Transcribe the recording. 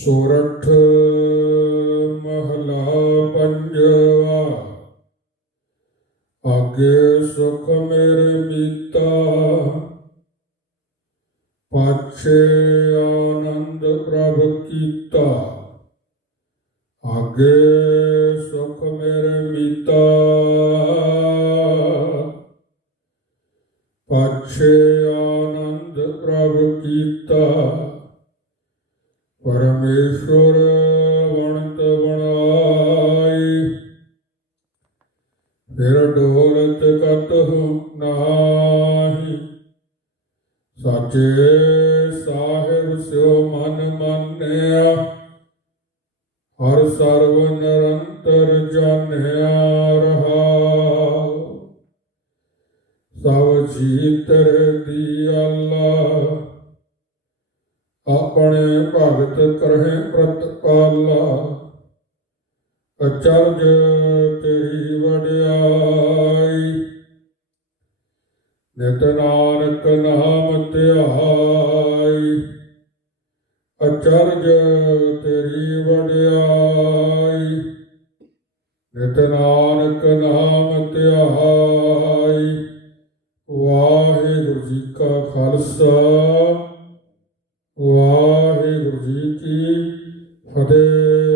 ਸੋਰਠ ਮਹਲਾ ਪੰਜਵਾ ਆਗੇ ਸੁਖ ਮੇਰੇ ਮੀਤਾ ਪਾਛੇ ਆਨੰਦ ਪ੍ਰਭ ਕੀਤਾ ਆਗੇ ਸੁਖ ਮੇਰੇ ਮੀਤਾ ਪਾਛੇ ਆਨੰਦ ਪਰਮੇਸ਼ਵਰ ਵਣਤ ਬਣਾਈ। ਫਿਰ ਡੋਲਤ ਕਤਹੁ ਨਾਹੀ। ਸਾਚੇ ਸਾਹਿਬ ਸਿਓ ਮਨ ਮੰਨਿਆ। ਹਰ ਸਰਵ ਨਿਰੰਤਰ ਜਾਣਿਆ ਰਹਾਉ ਸਭ ਜੀਤਰ ਦੀ ਅੱਲਾ ਆਪਣੇ ਭਗਤ ਕਰਹਿ ਪ੍ਰਤਪਾਲਾ ਅਚਰਜ ਤੇਰੀ ਵਡਿਆਈ, ਨਿਤ ਨਾਨਕ ਨਾਮ ਧਿਆਈ। ਅਚਰਜ ਤੇਰੀ ਵਡਿਆਈ, ਨਿਤ ਨਾਨਕ ਨਾਮ ਧਿਆਈ। ਵਾਹਿਗੁਰੂ ਜੀ ਕਾ ਖਾਲਸਾ ਵਾਹਿਗੁਰੂ ਜੀ ਕੀ ਫਤਿਹ।